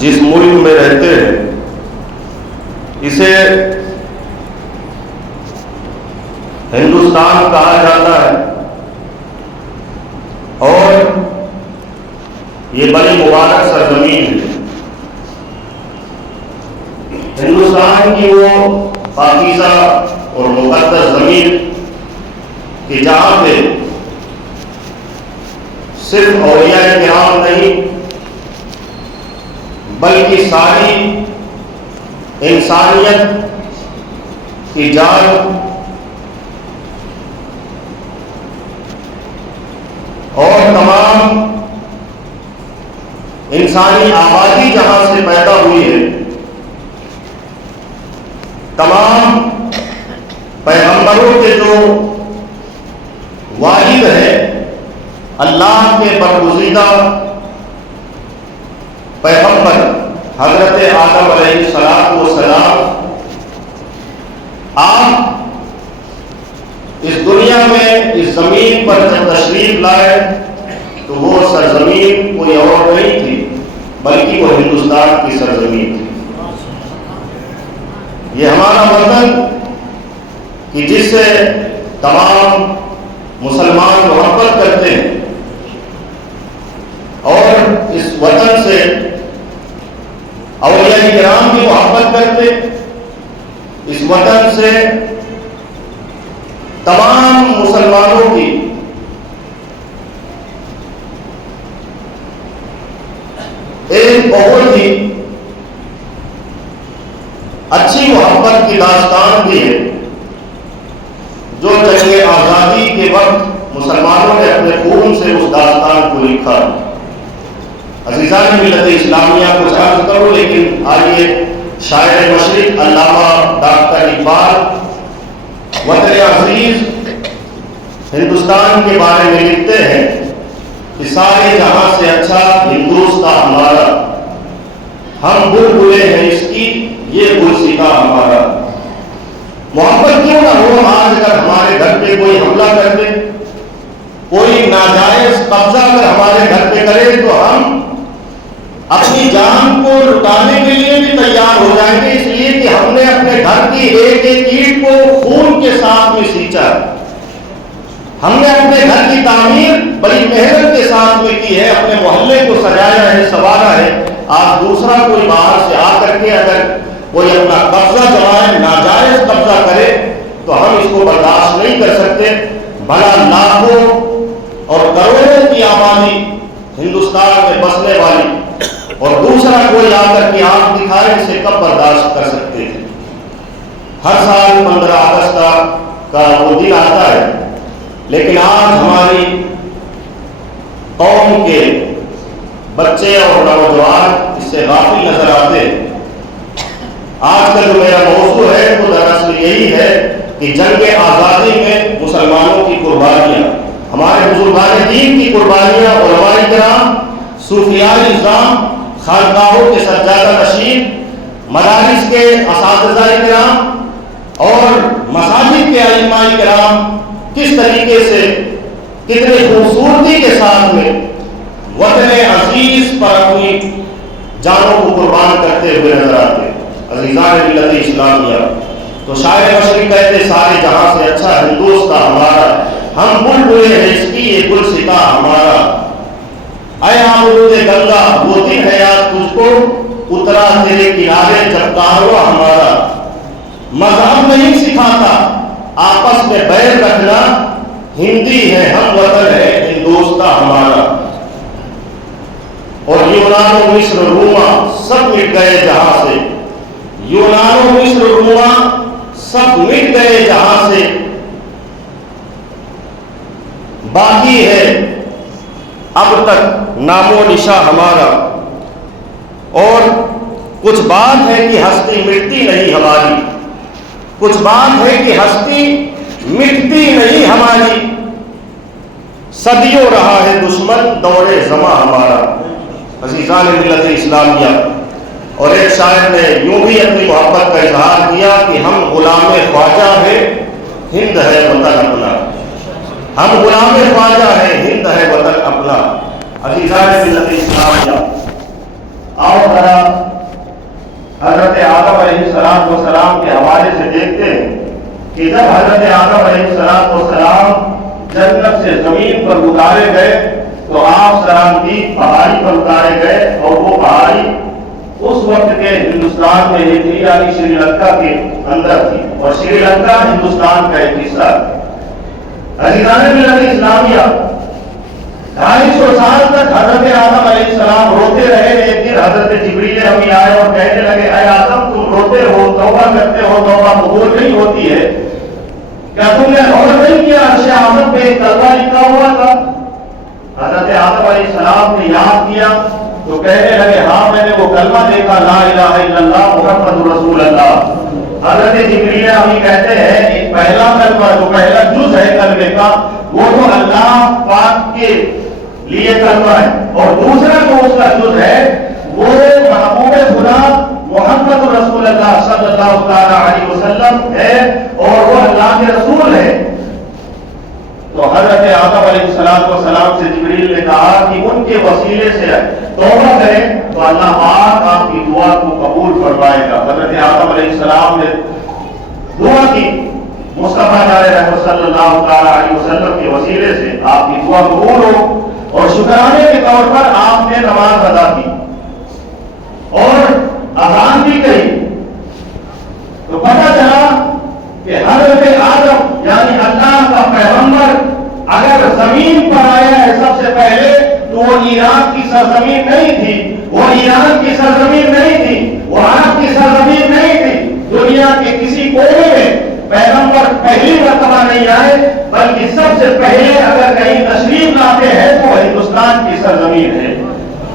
جس ملک میں رہتے ہیں اسے ہندوستان کہا جاتا ہے، اور یہ بڑی مبارک سرزمین ہے۔ ہندوستان کی وہ پاکیزہ اور مقدس زمین کہ جہاں پہ صرف اولیاء کرام نہیں بلکہ ساری انسانیت کی جان اور تمام انسانی آبادی جہاں سے پیدا ہوئی ہے، تمام پیغمبروں کے جو والد ہیں، اللہ کے برگزیدہ پیغمبر حضرت آدم علیہ السلام، آپ اس دنیا میں اس زمین پر جب تشریف لائے تو وہ سرزمین کوئی اور نہیں تھی بلکہ وہ ہندوستان کی سرزمین تھی۔ یہ ہمارا وطن کہ جس سے تمام مسلمان محبت کرتے ہیں، اور اس وطن سے اولیاء کرام بھی محبت کرتے، اس وطن سے تمام مسلمانوں کی ایک بہت ہی اچھی محبت کی داستان بھی ہے، جو جنگ آزادی کے وقت مسلمانوں نے اپنے خون سے اس داستان کو لکھا۔ عزیزان ملت اسلامیہ کچھ عرض کرو، لیکن آئیے شاعر مشرق علامہ ڈاکٹر اقبال وطن عزیز ہندوستان کے بارے میں لکھتے ہیں کہ سارے جہاں سے اچھا ہندوستان ہمارا، ہم بلبلے ہیں اس کی یہ گلستاں ہمارا۔ محبت کیوں نہ ہو آج اگر ہمارے گھر پہ کوئی حملہ کر دے، کوئی ناجائز قبضہ اگر ہمارے گھر پہ کرے تو ہم اپنی جان کو لٹانے کے لیے بھی تیار ہو جائیں گے، اس لیے کہ ہم نے اپنے گھر کی ایک ایک اینٹ کو خون کے ساتھ میں سینچا، ہم نے اپنے گھر کی تعمیر بڑی محنت کے ساتھ میں کی ہے، اپنے محلے کو سجایا ہے، سنوارا ہے۔ آج دوسرا کوئی باہر سے آ کر کے اگر کوئی اپنا قبضہ جمائے، ناجائز قبضہ کرے تو ہم اس کو برداشت نہیں کر سکتے۔ بھلا لاکھوں اور کروڑوں کی آبادی ہندوستان میں بسنے والی، اور دوسرا کوئی آ کر کے آنکھ دکھائے، اسے کب برداشت کر سکتے تھے؟ ہر سال 15 اگست کا وہ دن آتا ہے، لیکن آج ہماری قوم کے بچے اور نوجوان اس سے غافل نظر آتے ہیں۔ آج کا جو میرا موضوع ہے وہ دراصل یہی ہے کہ جنگ آزادی میں مسلمانوں کی قربانیاں، ہمارے بزرگان دین کی قربانیاں، علماء کرام، صوفیاء نظام، خانقاہوں کے سجادہ نشین، مدارس کے اساتذہ کرام اور مساجد کے ائمہ کرام کس طریقے سے، کتنی خوبصورتی کے ساتھ میں وطن عزیز پر اپنی جانوں کو قربان کرتے ہوئے نظر آتے۔ عزیزان ملت اسلامیہ، تو شاعر مشرق کہتے سارے جہاں سے اچھا ہندوستان ہمارا، ہم بلبلے ہیں اس کی یہ گلستاں ہمارا۔ اے آمرود گنگا وہ دن ہے یاد تجھ کو، اترا تیرے کنارے جب کارواں ہمارا۔ مذہب نہیں سکھاتا آپس میں بیر رکھنا، ہندی ہے ہم وطن ہے ہندوستان ہمارا۔ اور یونان و مصر روما سب مٹ گئے جہاں سے، یونان و مصر روما سب مٹ گئے جہاں سے، باقی ہے اب تک نام و نشاں ہمارا۔ اور کچھ بات ہے کہ ہستی مٹتی نہیں ہماری، کچھ بات ہے کہ ہستی مٹتی نہیں ہماری، صدیوں رہا ہے دشمن دور زماں ہمارا۔ عزیزان ملت اسلامیہ، اور ایک شاعر نے یوں بھی اپنی محبت کا اظہار کیا کہ ہم غلام خواجہ ہیں، ہند ہے وطن اپنا، ہم غلام خواجہ ہیں، ہند ہے وطن اپنا۔ عزیزان ملت اسلامیہ، آؤ ذرا علیہ السلام کے حوالے سے دیکھتے ہیں کہ جب حضرت آدم علیہ السلام جنت سے زمین پر اتارے گئے تو آپ سلامتی پہاڑی پر اتارے گئے، اور وہ پہاڑی اس وقت کے ہندوستان میں ہی تھی، یعنی شری لنکا کے اندر تھی، اور شری لنکا ہندوستان کا ایک حصہ ہے۔ عزیزان ملت اسلامیہ، 250 سال تک حضرت آدم علیہ السلام روتے رہے۔ ایک دن حضرت جبریل امی آئے اور کہنے لگے، اے آدم تم روتے ہو، توبہ کرتے ہو، توبہ قبول نہیں ہوتی ہے، کیا تم نے غور نہیں کیا عرش اعظم پہ ایک کلمہ لکھا ہوا تھا؟ حضرت آدم علیہ السلام نے یاد کیا تو کہنے لگے، ہاں میں نے وہ کلمہ دیکھا، لا الہ الا اللہ محمد رسول اللہ۔ حضرت جبریل امی کہتے ہیں ایک پہلا کلمہ جو پہلا جز ہے کلمے کا، وہ تو اللہ پاک کے لیے کلمہ ہے، اور دوسرا جو اس کا جز ہے وہ محبوب خدا محمد رسول اللہ صلی اللہ تعالی علیہ وسلم ہے، اور وہ اللہ کے رسول ہے۔ تو حضرت آدم علیہ السلام سے جبریل نے کہا کہ ان کے وسیلے سے توبہ کریں تو اللہ پاک آپ کی دعا کو قبول فرمائے گا۔ حضرت آدم علیہ السلام نے دعا کی، مصطفیٰ رحمت صلی اللہ تعالی علیہ وسلم کے وسیلے سے آپ کی دعا قبول ہو، اور شکرانے کے طور پر آپ نے نماز ادا کی اور اذان بھی کہی۔ تو پتہ چلا کہ حضرت آدم یعنی اللہ کا پیغمبر اگر زمین پر آیا ہے سب سے پہلے تو وہ ایران کی سرزمین نہیں تھی، وہ ایران کی سرزمین نہیں تھی، وہ عرب کی سرزمین نہیں تھی۔ دنیا کے کسی کونے میں پیغمبر پہلی مرتبہ نہیں آئے، بلکہ سب سے پہلے اگر کہیں تشریف لاتے ہیں تو ہندوستان کی سرزمین ہے۔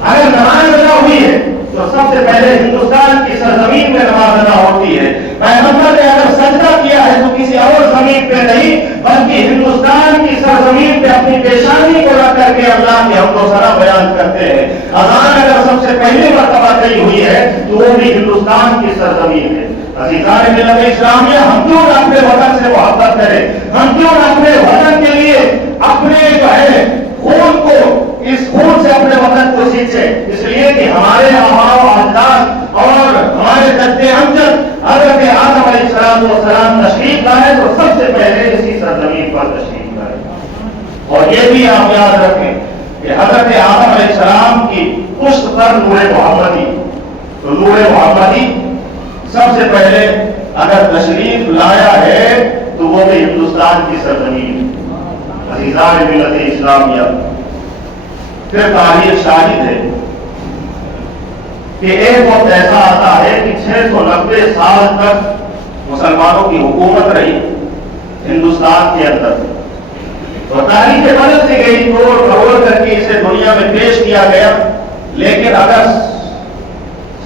اگر نماز ادا ہوئی ہے تو سب سے پہلے ہندوستان کی سرزمین میں نماز ادا ہوتی ہے۔ پیغمبر نے اگر سجدہ کیا ہے تو کسی اور زمین پہ نہیں بلکہ ہندوستان کی سرزمین پہ اپنی پیشانی کو رکھ کر کے اللہ کے حمد و ثنا بیان کرتے ہیں۔ اذان اگر سب سے پہلی مرتبہ کہی ہوئی ہے تو وہ بھی ہندوستان کی سرزمین ہے۔ عزیزان ملت اسلامیہ، ہم کیوں نہ اپنے وطن سے محبت کریں، ہم کیوں نہ اپنے وطن کے لیے اپنے جو ہے خون کو، اس خون سے اپنے وطن کو سینچیں، اس لیے کہ ہمارے آباء و اجداد اور ہمارے جد امجد حضرت آدم علیہ السلام تشریف لائے تو سب سے پہلے اسی سرزمین پر تشریف لائے۔ اور یہ بھی آپ یاد رکھیں کہ حضرت آدم علیہ السلام کی پشت پر نور محمدی، تو نور محمدی سب سے پہلے اگر تشریف لایا ہے تو وہ بھی ہندوستان کی سرزمین۔ عزیزان ملت اسلامیہ، پھر تاریخ شاہد ہے کہ ایک وقت ایسا آتا ہے کہ 690 سال تک مسلمانوں کی حکومت رہی ہندوستان کے اندر، اور تاریخ بدلتی گئی، توڑ مروڑ کر کے اسے دنیا میں پیش کیا گیا۔ لیکن اگر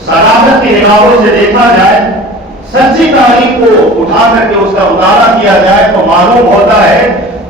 صداقت کی نگاہوں سے دیکھا جائے، سچی تاریخ کو اٹھا کر کے اس کا مطالعہ کیا جائے تو معلوم ہوتا ہے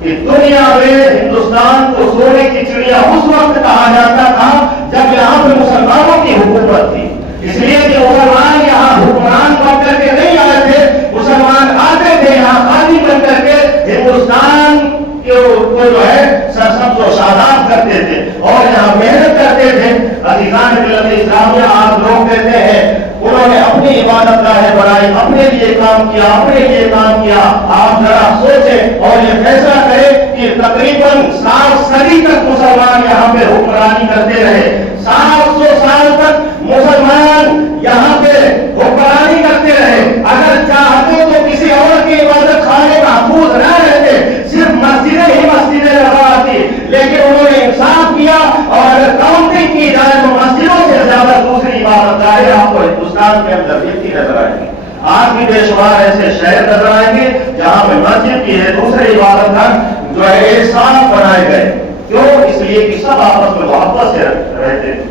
کہ دنیا میں ہندوستان کو سونے کی چڑیا اس وقت کہا جاتا تھا جب یہاں پہ مسلمانوں کی حکومت تھی، اس لیے کہ مسلمان یہاں حکمران بن کر کے نہیں آئے تھے، مسلمان آتے تھے یہاں قاضی بن کر کے ہندوستان کو جو ہے سرسبز و شاداب کرتے تھے اور یہاں محنت کرتے تھے۔ عزیزان ملت اسلامیہ، آپ لوگ کہتے ہیں انہوں نے اپنی عبادت گاہیں بنائی، اپنے لیے کام کیا، اپنے لیے کام کیا۔ آپ ذرا سوچیں اور یہ فیصلہ کریں کہ تقریباً 7 صدی تک مسلمان یہاں پہ حکمرانی کرتے رہے، 700 سال تک مسلمان یہاں پہ حکمرانی کرتے رہے۔ اگر چاہتے تو کسی اور کی عبادت خانے محفوظ نہ رہتے، صرف مسجدیں ہی مسجدیں نظر آتی، لیکن انہوں نے انصاف کیا، اور اگر کاؤنٹنگ کی جائے تو مسجدوں سے زیادہ دوسری عبادت گاہیں آپ کو ہندوستان کے اندر دیکھتی نظر آئیں گی۔ آج بھی بے شمار ایسے شہر نظر آئیں گے جہاں پہ مسجد بھی ہے، دوسرے عبادت گاہ جو ہے ایک ساتھ بنائے گئے۔ کیوں؟ اس لیے کہ سب آپس میں محبت سے رہتے ہیں،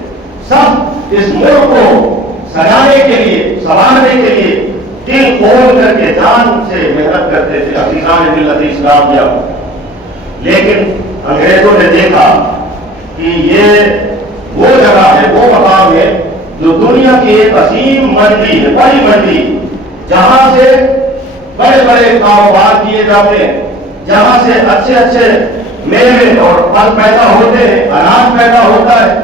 سب اس ملک کو سجانے کے لیے، سنوارنے کے لیے دل کھول کر کے جان سے محنت کرتے تھے۔ عزیزان ملت اسلامیہ، لیکن انگریزوں نے دیکھا کہ یہ وہ جگہ ہے، وہ مقام ہے جو دنیا کی ایک عظیم منڈی ہے، بڑی منڈی، جہاں سے بڑے بڑے کاروبار کیے جاتے ہیں، جہاں سے اچھے اچھے میوے اور پھل پیدا ہوتے ہیں، اناج پیدا ہوتا ہے،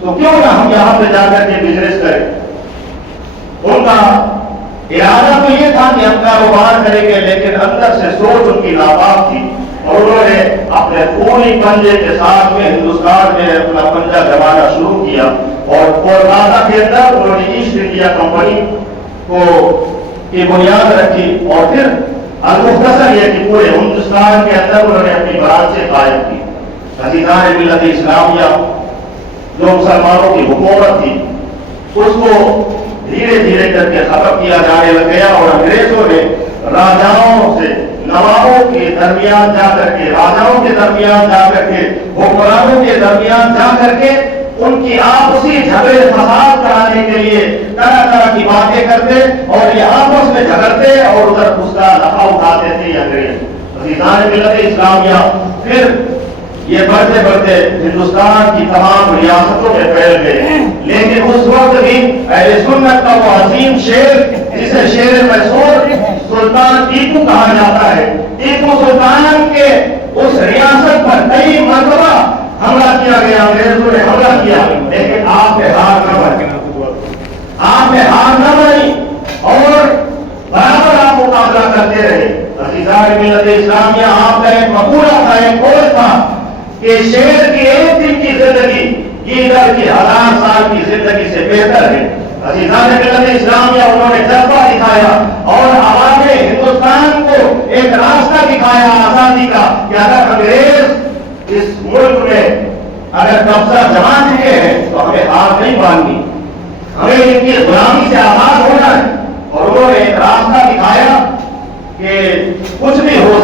تو کیوں نہ ہم یہاں پہ جا کر کے بزنس کریں۔ ان کا ارادہ تو یہ تھا کہ ہم کاروبار کریں گے، لیکن اندر سے سوچ ان کی ناپاک تھی، اور انہوں نے اپنے پوری پنجے کے ساتھ میں ہندوستان میں اپنا پنجہ جمانا شروع کیا، اور کولکاتہ کے اندر انہوں نے ایسٹ انڈیا کمپنی کو کی بنیاد رکھی، اور پھر المختصر یہ کہ پورے ہندوستان کے اندر انہوں نے اپنی برانچیں قائم کی۔ عزیزان ملت اسلامیہ، جو مسلمانوں کی حکومت تھی اس کو دھیرے دھیرے کر کے ختم کیا جانے لگ گیا، اور انگریزوں نے راجاؤں سے نوابوں کے درمیان جا کر کے، راجاؤں کے درمیان جا کر کے، حکمرانوں کے درمیان جا کر کے ان کی آپسی جھگڑے فساد کرانے کے لیے طرح طرح کی باتیں کرتے، اور یہ آپس میں جھگڑتے اور ادھر اس کا نفع اٹھاتے تھے انگریز۔ عزیزان ملت اسلامیہ، پھر یہ بڑھتے بڑھتے ہندوستان کی تمام ریاستوں میں پھیل گئے، لیکن اس وقت بھی اہل سنت کا وہ عظیم شیر جسے شیر مسعود سلطان ٹیپو کہا جاتا ہے، ٹیپو سلطان کے اس ریاست پر کئی مرتبہ حملہ کیا گیا، انگریزوں نے حملہ کیا، لیکن آپ نے ہار نہ مانی، آپ نے ہار نہ مانی اور برابر آپ مقابلہ کرتے رہے۔ عزیزان ملت اسلامیہ، آپ کا ایک مقولہ تھا، ایک قول تھا کہ شیر کی ایک دن کی زندگی گیدڑ کی 1000 سال کی زندگی سے بہتر ہے۔ عزیزان ملت اسلامیہ، انہوں نے جذبہ دکھایا اور عوام ہندوستان کو ایک راستہ دکھایا آزادی کا، کہ اگر انگریز اس ملک میں اگر قبضہ جما چکے ہیں تو ہمیں ہار نہیں ماننی، ہمیں ان کی غلامی سے آزاد ہونا ہے۔ اور انہوں نے ایک راستہ دکھایا کہ کچھ بھی ہو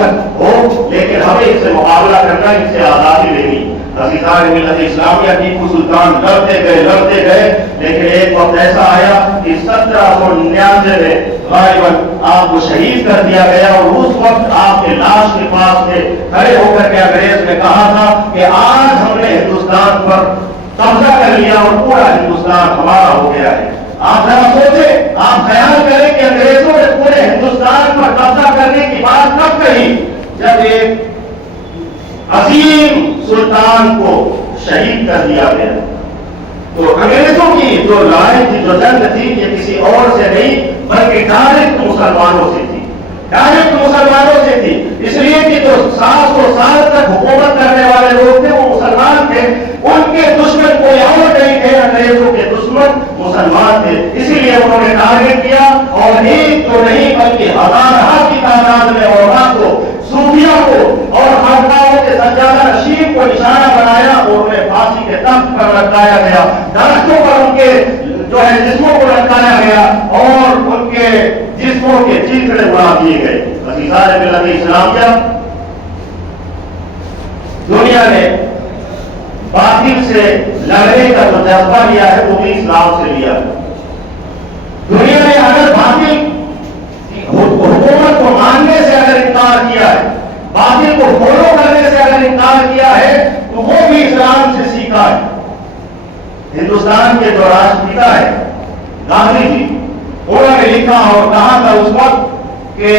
لیکن ہمیں اس سے مقابلہ کرنا، اس سے آزادی لینی۔ عزیزان ملت اسلامیہ، ٹیپو سلطان لڑتے گئے، لیکن ایک وقت ایسا آیا کہ 1799 میں غالباً آپ کو شہید کر دیا گیا، اور اس وقت آپ کے لاش کے پاس میں کھڑے ہو کر کے انگریز نے کہا تھا کہ آج ہم نے ہندوستان پر قبضہ کر لیا اور پورا ہندوستان ہمارا ہو گیا ہے۔ آپ ذرا سوچیں، آپ خیال کریں کہ انگریزوں نے پورے ہندوستان پر قبضہ کرنے کی بات کب کہی؟ جب ایک عظیم سلطان کو شہید کر دیا گیا۔ تو انگریزوں کی جو لڑائی تھی، جو جنگ تھی، یہ کسی اور سے نہیں بلکہ ڈائریکٹ مسلمانوں سے تھی، ڈائریکٹ مسلمانوں سے تھی، اس لیے کہ جو 700 سال تک حکومت کرنے والے لوگ تھے وہ مسلمان تھے، ان کے دشمن کوئی اور نہیں تھے، انگریزوں کے دشمن مسلمان تھے، اسی لیے انہوں نے ٹارگٹ کیا، اور ایک تو نہیں بلکہ ہزارہ کی تعداد میں علماء کو، صوفیاء کو اور خانقاہوں کے سجادہ نشین کو نشانہ بنایا، اور انہیں پھانسی کے تخت پر لٹکایا گیا، درختوں پر ان کے جو ہے جسموں کو لٹکایا گیا، اور ان کے جسموں کے چیتڑے اڑا دیے گئے۔ عزیزان ملت اسلامیہ، دنیا نے باطل سے لڑنے کا جو جذبہ لیا ہے وہ بھی اسلام سے لیا ہے۔ دنیا نے اگر باطل حکومت کو ماننے سے اگر انکار کیا ہے، باطل کو فالو کرنے سے اگر انکار کیا ہے، تو وہ بھی اسلام سے سیکھا ہے۔ ہندوستان کے جو راشٹرپتا ہے گاندھی جی، انہوں نے لکھا اور کہا تھا اس وقت کہ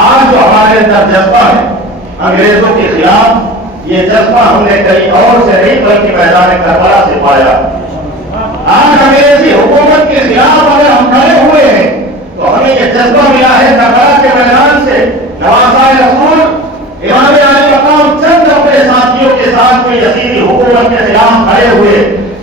آج جو ہمارے اندر جذبہ ہے انگریزوں کے خلاف، یہ جذبہ ہم نے کہیں اور سے نہیں بلکہ میدان کربلا سے پایا۔ آج انگریزی حکومت کے خلاف اگر ہم کھڑے ہوئے ہیں تو ہمیں یہ جذبہ ملا ہے کربلا کے میدان سے۔ نواسائے رسول امام علی مقام چند اپنے ساتھیوں کے ساتھ میں یزیدی حکومت کے خلاف کھڑے ہوئے،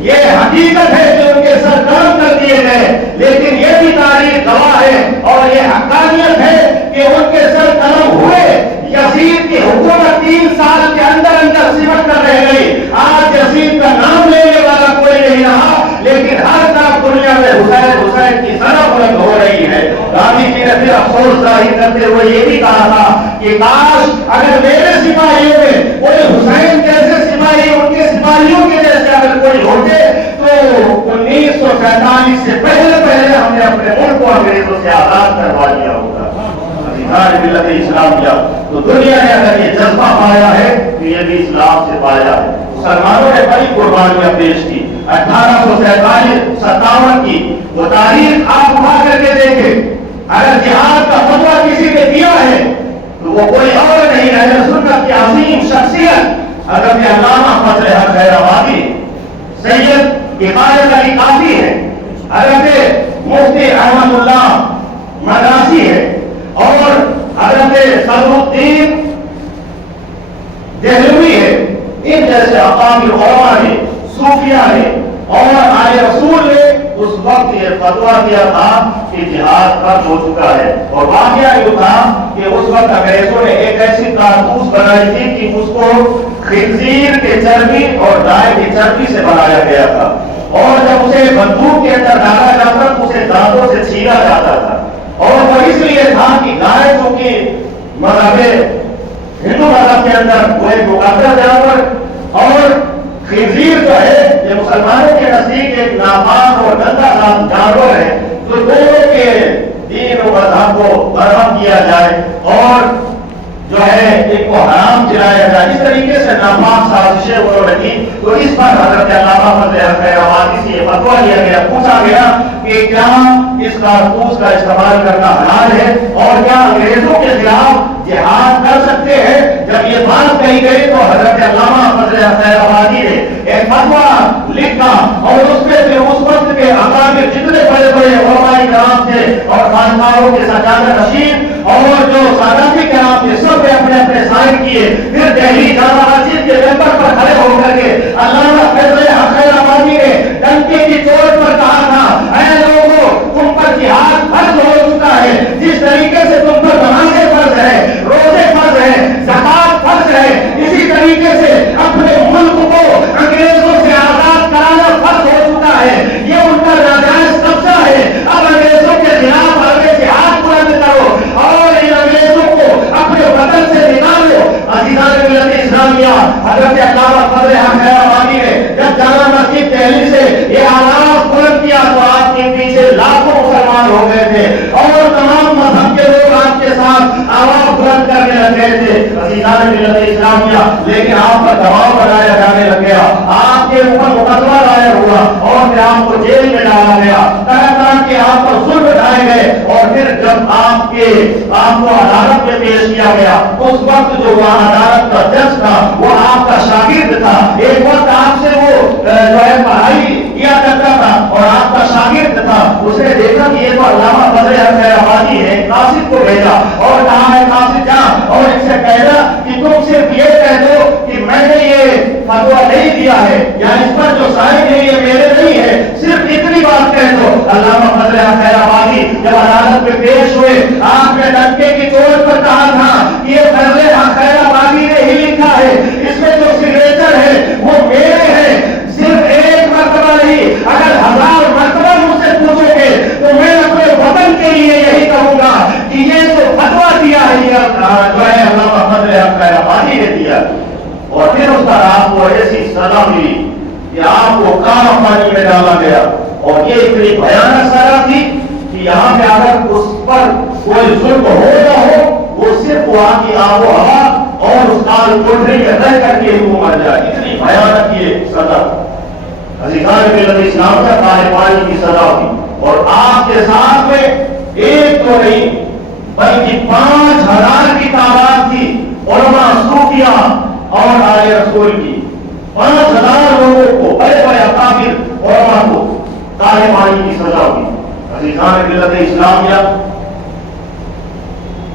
یہ حقیقت ہے کہ ان کے سر قلم کر دیے گئے، لیکن یہ بھی تاریخ گواہ ہے اور یہ حقانیت ہے کہ ان کے سر قلم ہوئے۔ یزید کی حکومت 3 سال کے اندر اندر سمٹ کر رہ گئی۔ آج یزید کا نام لینے والا کوئی نہیں رہا، لیکن ہر طرف دنیا میں حسین کی سرح بلند ہو رہی ہے۔ گاندھی جی نے پھر افسوس ظاہر کرتے ہوئے یہ بھی کہا تھا کہ کاش اگر میرے سپاہیوں میں کوئی حسین جیسے سپاہی، ان کے سپاہیوں کے جیسے اگر کوئی ہوتے تو 1947 سے پہلے ہم نے اپنے ملک کو انگریزوں سے آزاد کروا دیا ہوگا۔ ملت اسلامیہ، تو دنیا نے اگر یہ جذبہ پایا ہے تو یہ بھی اسلام سے پایا ہے۔ مسلمانوں نے بڑی قربانیاں پیش کی۔ 1857 کی وہ تاریخ آپ اٹھا کر کے دیکھیں، اگر جہاد کا فتویٰ کسی نے دیا ہے تو وہ کوئی اور نہیں، اہل سنت کی عظیم شخصیت حضرت علامہ فضل حق حیدرآبادی، سید کفایت علی کافی ہے۔ حضرت مفتی احمد اللہ مدراسی ہے اور حضرت صدر الدین دہلوی ہے، ان جیسے اقامل علماء نے، صوفیاء نے اور آل رسول نے اس وقت یہ فتویٰ دیا تھا کہ جہاد فرض ہو چکا ہے۔ اور واقعہ یہ تھا کہ اس وقت انگریزوں نے ایک ایسی کارتوس بنائی تھی کہ اس کو خنزیر کے چربی اور گائے کی چربی سے بنایا گیا تھا، اور جب اسے بندوق کے اندر ڈالا جاتا تو اسے دانتوں سے چھیلا جاتا تھا، اور وہ اس لیے تھا کہ گائے چونکہ مذہب ہندو مذہب کے اندر وہ ایک مقدس جانور اور خنزیر جو ہے یہ مسلمانوں کے نزدیک ایک ناپاک اور گندا جانور ہے، تو دونوں کے دین و مذہب کو برہم کیا جائے اور جو ہے ایک کو حرام چلایا جائے، اس طریقے سے ناپاک سازشیں انہوں نے کی۔ تو اس پر حضرت علامہ فضل احمد خیروانی سے یہ فتویٰ لیا گیا، پوچھا گیا کہ کیا اس کارتوس کا استعمال کرنا حلال ہے اور کیا انگریزوں کے خلاف جہاد کر سکتے ہیں؟ جب یہ بات کہی گئی تو حضرت علامہ فضل احمد خیروانی نے ایک فتویٰ لکھا اور اس میں سے اس وقت کے اکابر جتنے بڑے بڑے علماء کرام تھے اور خانقاہوں کے سجادہ نشین اور جو ساداتی کرام تھے سب نے اپنے اپنے سائن کیے، پھر دہلی جامع مسجد کے ممبر پر کھڑے ہو کر کے علامہ فضل احمد خیروانی نے ڈنکے کی چوٹ پر کہا تھا، اے لوگوں تم پر جہاد فرض ہو چکا ہے، جس طریقے سے تم پر نمازیں فرض ہے، روزے فرض ہے، زکات فرض ہے، اسی طریقے سے اپنے ملک کو انگریزوں سے آزاد کرانا فرض ہو چکا ہے، یہ ان کا ناجائز قبضہ ہے، اب انگریزوں کے خلاف آگے جہاد بلند کرو اور ان انگریزوں کو اپنے وطن سے نکالو۔ عزیزان ملت اسلامیہ، حضرت علامہ فضل احمد خیروانی نے جب جامع مسجد دہلی سے یہ آواز بلند کیا تو آپ کے پیچھے لاکھوں مسلمان ہو گئے تھے اور تمام مذہب کے لوگ آپ کے ساتھ آواز بلند کرنے لگ گئے تھے۔ عزیزان ملت اسلامیہ، لیکن آپ پر دباؤ بنایا جانے لگ گیا، آپ کے اوپر مقدمہ دائر ہوا اور پھر آپ کو جیل میں ڈالا گیا، طرح طرح کے آپ پر ظلم ڈھائے گئے، اور پھر جب آپ کو عدالت میں پیش کیا گیا اس وقت جو وہاں عدالت کا جج تھا وہ آپ کا شاگرد تھا، ایک وقت آپ سے وہ جو ہے پڑھائی کیا کرتا تھا اور آپ کا شاگرد تھا، اس نے دیکھا کہ یہ تو علامہ فضل احمد خیروانی ہے، قاصد کو بھیجا اور کہا ہے قاصد جا اور ان سے کہنا کہ تم صرف یہ کہہ دو کہ میں نے یہ فتویٰ نہیں دیا ہے یا اس پر جو سائن ہے یہ میرے نہیں ہے، صرف اتنی بات کہہ دو۔ علامہ فضل احمد خیروانی جب عدالت میں پیش ہوئے آپ نے ڈنکے کی چوٹ پر کہا تھا کہ یہ فضل احمد خیروانی نے ہی لکھا ہے، اس میں جو سگنیچر ہے وہ میرے ہیں، صرف ایک مرتبہ نہیں، اگر 1000 مرتبہ مجھ سے پوچھو گے تو میں اپنے وطن کے لیے یہی کہوں گا کہ یہ جو فتویٰ دیا ہے یہ جو ہے علامہ فضل احمد خیروانی نے دیا، اور پھر اس پر آپ کو ایسی سزا ملی کہ آپ کو کام پانی میں ڈالا گیا، اور یہ اتنی بھیانک سزا تھی کہ یہاں پہ اگر اس پر کوئی ظلم ہو نہ ہو وہ صرف وہاں کی آب و ہوا اور اس کال کوٹری میں رہ کر کے وہ مر جائے، اتنی بھیانک یہ سزا۔ عزیزان ملت اسلام کا کالے پانی کی سزا ہوئی، اور آپ کے ساتھ میں ایک تو نہیں بلکہ 5000 کی تعداد تھی علماء صوفیاء اور آل رسول کی، 5000 لوگوں کو بڑے بڑے اکابر علماء کو کالے پانی کی سزا ہوئی۔ عزیزان ملت اسلامیہ،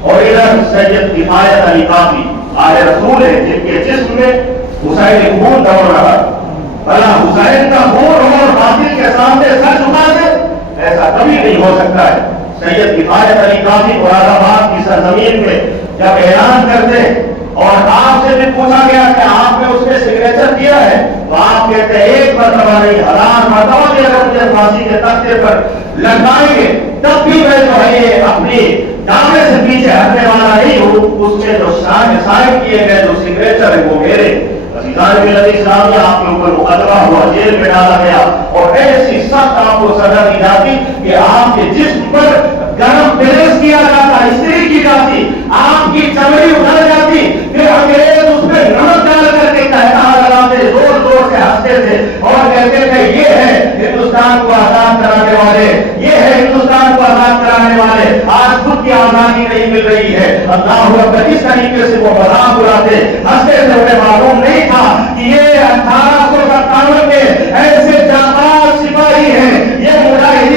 اور ادھر سید کفایت علی کافی آل رسول ہے جن کے جسم میں حسین خون دوڑ رہا، بھلا حسین کا خون اور باطل کے سامنے سر جھکا دے؟ ایسا کبھی نہیں ہو سکتا ہے۔ سید کفایت علی کافی مراد آباد کی سرزمین میں جب اعلان کرتے اور آپ سے بھی پوچھا گیا کہ آپ نے اس میں سگنیچر دیا ہے تو آپ کہتے ہیں ایک مرتبہ نہیں 1000 مرتبہ بھی اگر مجھے پھانسی کے تختے پر لٹکائیں گے تب بھی میں جو ہے اپنی دعوے سے پیچھے ہٹنے والا نہیں ہوں، اس میں جو سائن کیے گئے جو سگنیچر ہے وہ میرے۔ عزیزان ملت اسلامیہ، آپ کے اوپر مقدمہ ہوا، جیل میں ڈالا گیا، اور ایسی سخت آپ کو سزا دی جاتی کہ آپ کے جسم پر گرم پریس کیا جاتا، استری کی جاتی، آپ کی چمڑی اتر جاتی، پھر انگریز اس میں نمک ڈال کر کے کہتا لگاتے، زور زور سے ہنستے تھے اور کہتے تھے یہ ہے ہندوستان کو آزاد کرانے والے، یہ ہے ہندوستان کو آزاد کرانے والے، آج خود کی آزادی نہیں مل رہی ہے۔ اللہ اکبر، اس طریقے سے وہ مذاق اڑاتے، ہنستے تھے، انہیں معلوم نہیں تھا کہ یہ 1857 کے ایسے جانباز سپاہی ہیں، یہ مجاہدین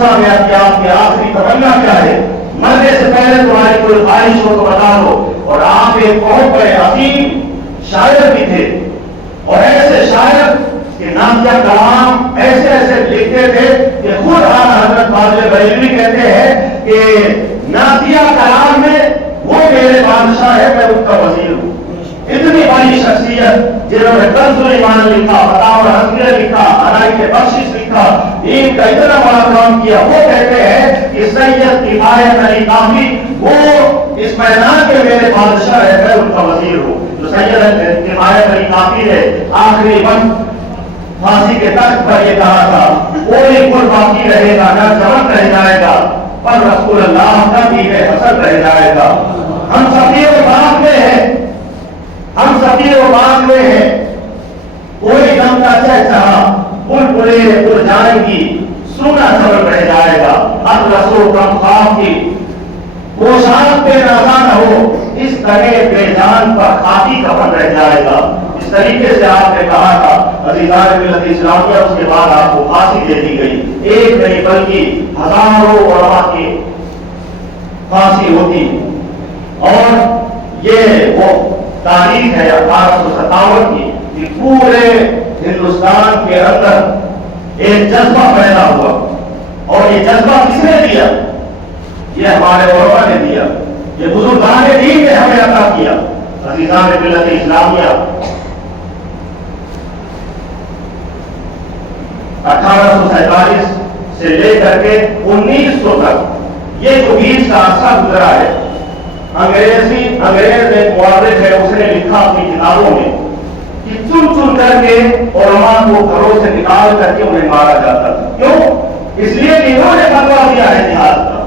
پوچھا گیا کہ آپ کی آخری تمنا کیا ہے؟ مرنے سے پہلے تمہاری کوئی خواہش ہو تو بتا دو. اور آپ ایک بہت بڑے عظیم شاعر بھی تھے، اور ایسے شاعر کہ نازیہ کلام ایسے ایسے لکھتے تھے کہ خود حضرت فاضل بریلوی کہتے ہیں کہ نازیہ کلام میں وہ میرے بادشاہ ہے، میں ان کا وزیر ہوں. اتنی بڑی شخصیت جنہوں نے کنز الایمان لکھا، فتاوی حزبیہ لکھا، علائق بخشش لکھا، دین کا اتنا بڑا کام کیا. وہ کہتے ہیں کہ سید کفایت علی کافی وہ اس میدان کے میرے بادشاہ ہے، میں ان کا وزیر ہوں. جو سید کفایت علی کافی نے آخری وقت پھانسی کے تخت پر یہ کہا تھا، کوئی گل باقی رہے گا نہ چمک رہ جائے گا، پر رسول اللہ کا دین حسن رہ جائے گا. ہم سبھی وہ باغ میں ہیں، ہم سبھی وہ باغ میں ہیں. کوئی دم کا چہچہا بلبلیں اڑ جائیں گی، سونا چمک رہ جائے گا. اب رسول کم خواب کی پوشاک پہ نازا نہ ہو، اس طرح بے جان پر خاکی کفن رہ جائے گا. اس طریقے سے آپ نے کہا تھا عزیزان ملت اسلامیہ. اس کے بعد آپ کو پھانسی دے دی گئی. ایک نہیں بلکہ ہزاروں علماء کی پھانسی ہوتی. اور یہ وہ تاریخ ہے 1857 کی کہ پورے ہندوستان کے اندر ایک جذبہ پیدا ہوا. اور یہ جذبہ کس نے دیا؟ یہ ہمارے علماء نے دیا، یہ بزرگان دین نے ہمیں عطا کیا. عزیزان ملت اسلامیہ، 1847 سے لے کر کے 1900 تک یہ جو 20 کا عرصہ گزرا ہے، انگریز ایک مورخ ہے، اس نے لکھا اپنی کتابوں میں کہ چن چن کر کے علماء کو گھروں سے نکال کر کے انہیں مارا جاتا تھا. کیوں؟ اس لیے کہ انہوں نے فتویٰ دیا ہے جہاد کا،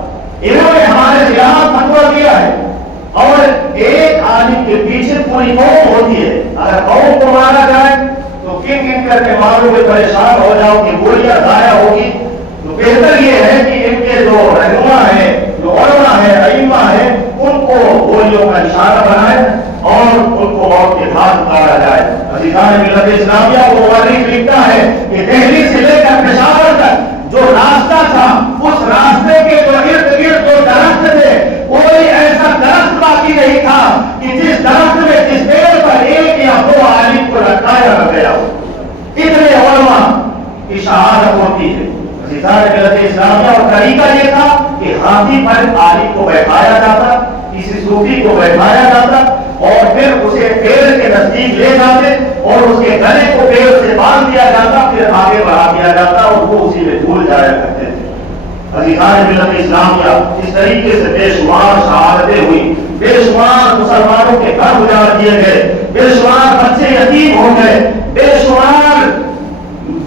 انہوں نے ہمارے خلاف فتویٰ دیا ہے. اور ایک عالم کے پیچھے پوری قوم ہوتی ہے. اگر قوم کو مارا جائے تو کن کن کر کے مارو گے، پریشان ہو جاؤ کہ گولیاں ضائع ہوگی. تو بہتر یہ ہے کہ ان کے جو رہنما ہیں، جو علماء ہیں، ائمہ ہیں، ان کو گولیوں کا نشانہ بنائے اور ان کو موت کے گھاٹ اتارا جائے. عزیزان ملت اسلامیہ کو مورخ لکھتا ہے کہ دہلی سے لے کر پشاور تک جو راستہ تھا، اس راستے کے جو ارد گرد جو درخت تھے، کوئی ایسا درخت باقی نہیں تھا کہ جس درخت میں جس پیڑ پر ایک یا دو عالم کو لٹکایا نہ گیا ہو. اتنے علماء کی شہادت ہوتی ہے. عزیزان ملت اسلامیہ، اور طریقہ یہ تھا کہ ہاتھی پر عالم کو بیٹھایا جاتا، کسی صوفی کو بیٹھایا جاتا، اور پھر اسے پیڑ کے نزدیک لے جاتے اور اس کے گلے کو پیڑ سے باندھ دیا جاتا، پھر آگے بڑھا دیا جاتا اور وہ اسی میں بھول جایا کرتے تھے. عزیزان ملت اسلامیہ، اس طریقے سے بے شمار شہادتیں ہوئی، بے شمار مسلمانوں کے گھر اجاڑ دیے گئے، بے شمار بچے یتیم ہو گئے، بے شمار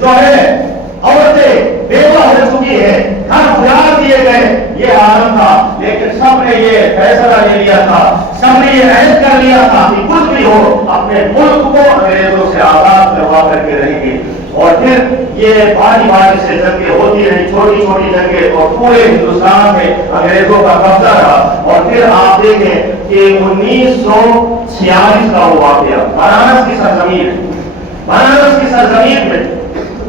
جو ہے عورتیں بیوہ ہو چکی ہے، گھر اجاڑ دیے گئے. یہ عالم تھا، لیکن سب نے یہ فیصلہ لے لیا تھا، سب نے یہ عہد کر لیا تھا کہ کچھ بھی ہو اپنے ملک کو انگریزوں سے آزاد کروا کر کے رہیں گے. اور پھر یہ باری باری سے جنگیں ہوتی رہی، چھوٹی چھوٹی جنگیں، اور پورے ہندوستان میں انگریزوں کا قبضہ رہا. اور پھر آپ دیکھیں کہ 1946 کا وہ واقعہ بنارس کی سرزمین، بنارس کی سرزمین میں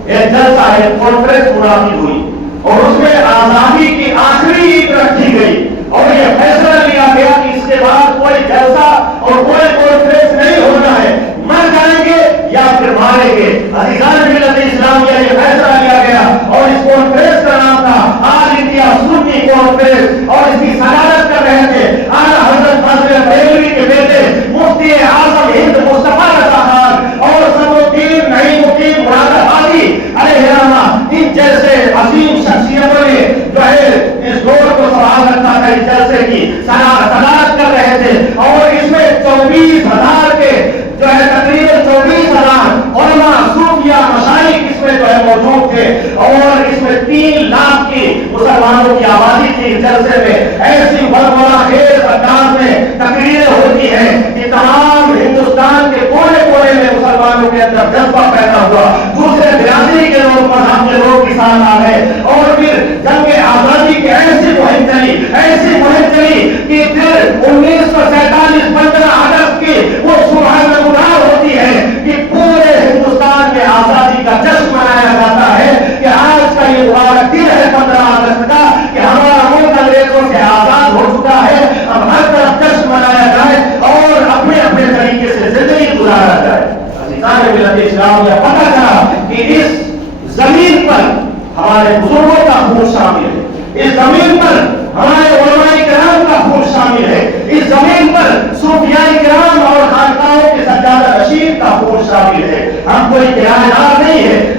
ایک جلسہ ہے، کانفرنس منعقد ہوئی، اور اس میں آزادی کی آخری عید رکھی گئی، اور یہ فیصلہ لیا گیا کہ اس کے بعد کوئی جلسہ اور کوئی کانفرنس نہیں ہونا ہے، مر جائیں گے یا پھر ماریں گے. عزیزان ملت اسلامیہ، یہ فیصلہ لیا گیا، اور اس کانفرنس کا نام تھا آل انڈیا سنی کانفرنس، اور اس کی صدارت کر رہے تھے اعلیٰ حضرت فاضل بریلوی کے بیٹے مفتی اعظم ہند مصطفیٰ رضا خان اور سمودین نعیم الدین مراد آبادی علیہ الرحمہ. ان جیسے عظیم شخصیتوں نے جو ہے اس دور کو سنبھال رکھا تھا، اس جلسے کی صدارت کر رہے تھے. اور اس میں 24,000 کے جو ہے تقریباً 24,000 علماء، صوفیاء، مشائخ اس میں جو ہے موجود تھے، اور اس میں 3 لاکھ کی مسلمانوں کی آبادی تھی. اس جلسے میں ایسی ولولہ خیز انداز میں تقریریں ہوتی ہیں کہ تمام ہندوستان کے کونے کونے میں مسلمانوں کے اندر جذبہ پیدا ہوا، دوسرے برادری کے لوگ، مذہب کے لوگ کے ساتھ آ گئے. اور پھر جنگ آزادی کی ایسی مہم چلی کہ پھر 1947 15 اگست کی وہ صبح نمودار ہوتی ہے کہ پورے ہندوستان میں آزادی کا جشن منایا جاتا ہے کہ آج کا یہ مبارک دن ہے 15 اگست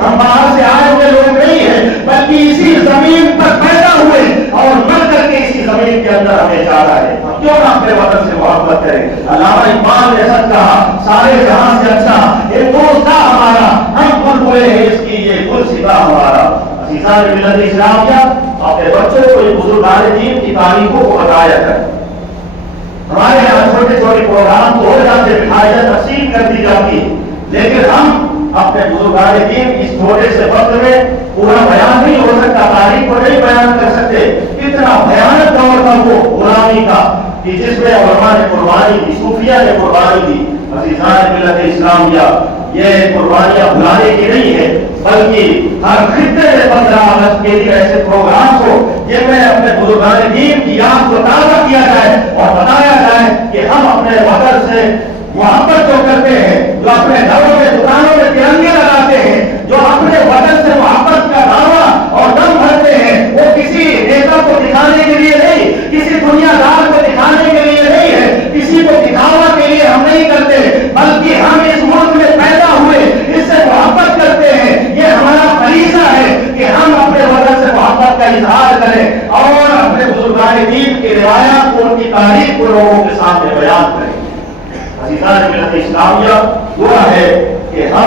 ہم باہر سے آئے ہوئے لوگ نہیں ہیں، بلکہ اسی زمین پر پیدا ہوئے اور مر کر کے اسی زمین کے اندر ہمیں جانا ہے۔ ہم کیوں نہ اپنے وطن سے محبت کریں؟ علامہ اقبال نے سچ کہا، سارے جہاں سے اچھا ایک دوست تھا ہمارا، ہم بھول ہوئے ہیں اس کی یہ گل ستا ہمارا۔ عزیزان ملت اسلامیہ، اپنے بچوں کو یہ بزرگان دین کی تاریخوں کو بتایا کریں۔ ہمارے یہاں چھوٹے چھوٹے پروگرام تو ہو جاتے، مٹھائیاں تقسیم کر دی جاتی، لیکن ہم اپنے بزرگان دین اس چھوٹے سے وقت میں پورا بیان نہیں ہو سکتا، تاریخ کو نہیں بیان کر سکتے۔ اتنا بھیانک دور تھا وہ غلامی کا کہ جس میں علماء نے قربانی دی، صوفیہ نے قربانی دی۔ عزیزان ملت اسلامیہ، یہ قربانیاں بھلانے کی نہیں ہے، بلکہ ہر خطے میں 15 اگست کے لیے ایسے پروگرام ہو جن میں اپنے بزرگان دین کی یاد کو تازہ کیا جائے اور بتایا جائے کہ ہم اپنے وطن سے محبت جو کرتے ہیں، جو اپنے گھروں میں دکانوں میں ترنگے لگاتے ہیں، جو اپنے وطن سے محبت کا دعویٰ اور دم بھرتے ہیں، وہ کسی نیتا کو دکھانے کے لیے نہیں، کسی دنیا دار کو دکھانے کے لیے نہیں ہے، کسی کو دکھاوا کے لیے ہم نہیں کرتے، بلکہ ہم اس ملک میں پیدا ہوئے اس سے محبت کرتے ہیں۔ یہ ہمارا فریضہ ہے کہ ہم اپنے وطن سے محبت کا اظہار کریں اور اپنے بزرگان دین کی روایات کو، ان کی تاریخ کو لوگوں کے سامنے بیان کریں۔ عزیزان ملت اسلامیہ، دعا ہے کہ ہم